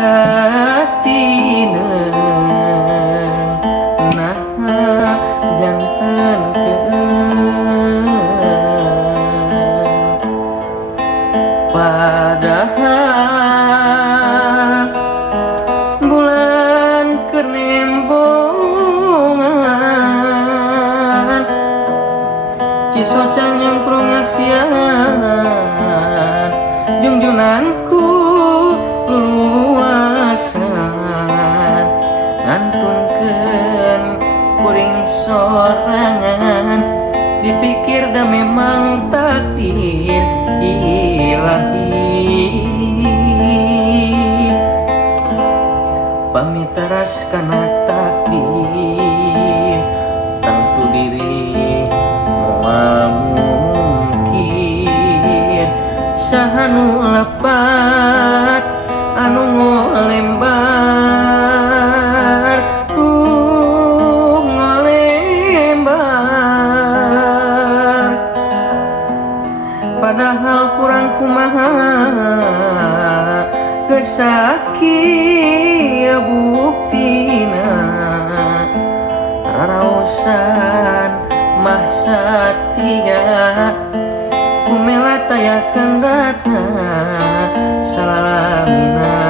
katina nah jantan ke padahal bulan kenembongan cisocang yang prongaksian jungjunganku luasan ngantunkeun kuring sorangan dipikir dah memang takdir ilahi pamitaras kana takdir tangtu diri moal mungkin sahanu lapat anu ngolembar ngolembar padahal kurang kumaha kesaki buktina rarausan mah satia kumela tayakeun ratna salalamina